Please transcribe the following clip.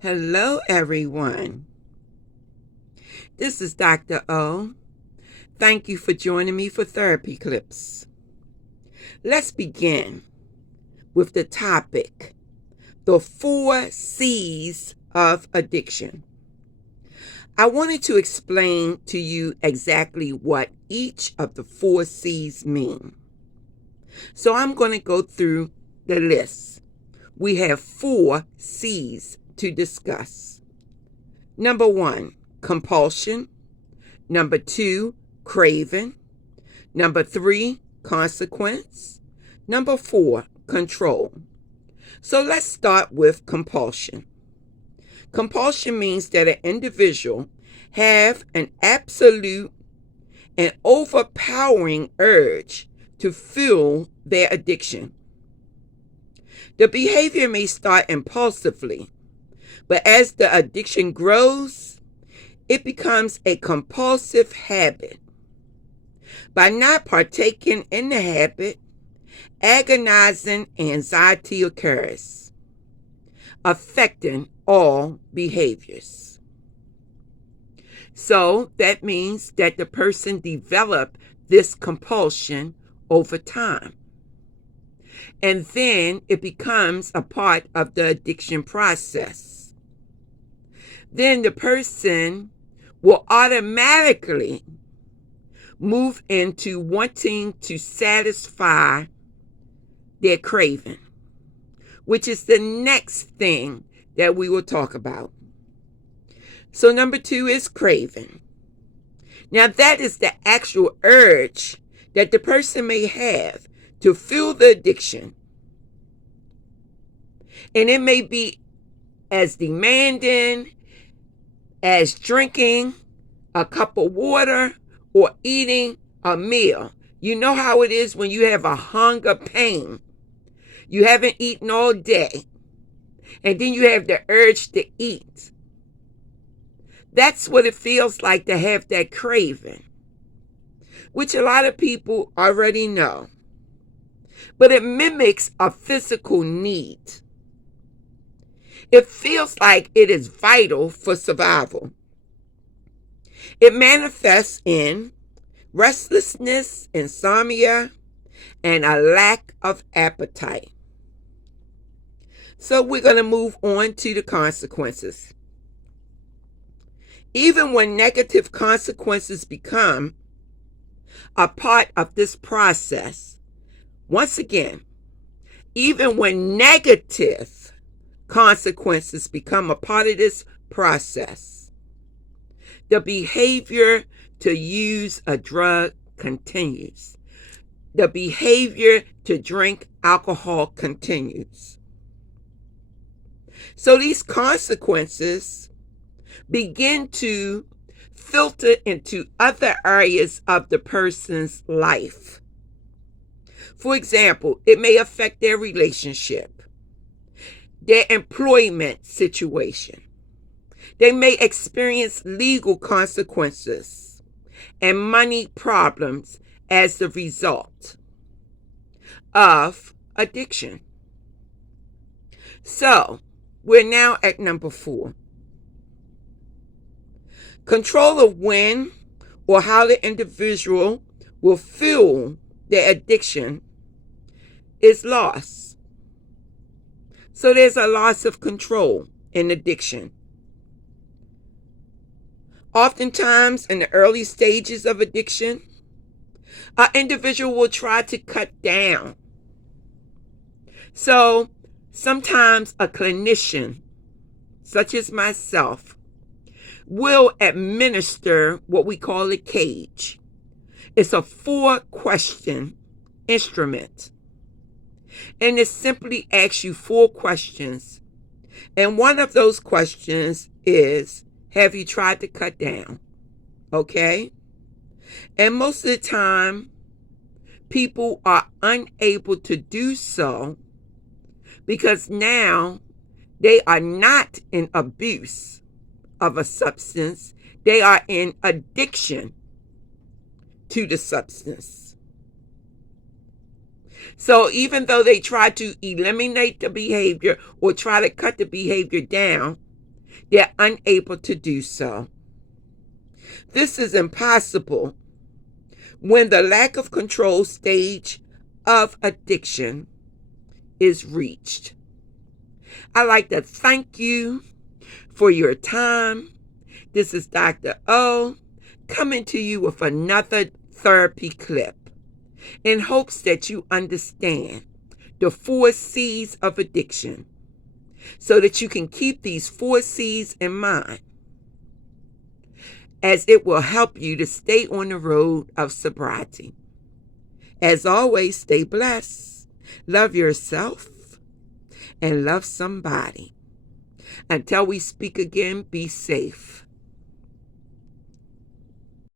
Hello, everyone. This is Dr. O. Thank you for joining me for Therapy Clips. Let's begin with the topic, the 4 C's of addiction. I wanted to explain to you exactly what each of the 4 C's mean. So I'm going to go through the list. We have 4 C's to discuss. Number 1, compulsion. Number 2, craving. Number 3, consequence. Number 4, control. So let's start with compulsion. Compulsion means that an individual have an absolute and overpowering urge to fuel their addiction. The behavior may start impulsively, but as the addiction grows, it becomes a compulsive habit. By not partaking in the habit, agonizing anxiety occurs, affecting all behaviors. So that means that the person developed this compulsion over time. And then it becomes a part of the addiction process. Then the person will automatically move into wanting to satisfy their craving, which is the next thing that we will talk about. So number 2 is craving. Now that is the actual urge that the person may have to fuel the addiction. And it may be as demanding as drinking a cup of water or eating a meal. You know how it is when you have a hunger pain. You haven't eaten all day, and then you have the urge to eat. That's what it feels like to have that craving, which a lot of people already know. But it mimics a physical need. It feels like it is vital for survival. It manifests in restlessness, insomnia, and a lack of appetite. So we're going to move on to the consequences. Even when negative consequences become a part of this process, once again, even when negative consequences become a part of this process, the behavior to use a drug continues. The behavior to drink alcohol continues. So these consequences begin to filter into other areas of the person's life. For example, it may affect their relationship, their employment situation. They may experience legal consequences and money problems as the result of addiction. So, we're now at number 4. Control of when or how the individual will fuel their addiction is lost. So there's a loss of control in addiction. Oftentimes, in the early stages of addiction, an individual will try to cut down. So sometimes a clinician, such as myself, will administer what we call a cage. It's a 4-question instrument. And it simply asks you 4 questions. And one of those questions is, have you tried to cut down? Okay? And most of the time, people are unable to do so because now they are not in abuse of a substance. They are in addiction to the substance. So even though they try to eliminate the behavior or try to cut the behavior down, They're unable to do so. This is impossible when the lack of control stage of addiction is reached. I'd like to thank you for your time. This is Dr. O coming to you with another therapy clip in hopes that you understand the 4 C's of addiction so that you can keep these 4 C's in mind, as it will help you to stay on the road of sobriety. As always, stay blessed, love yourself, and love somebody. Until we speak again, be safe.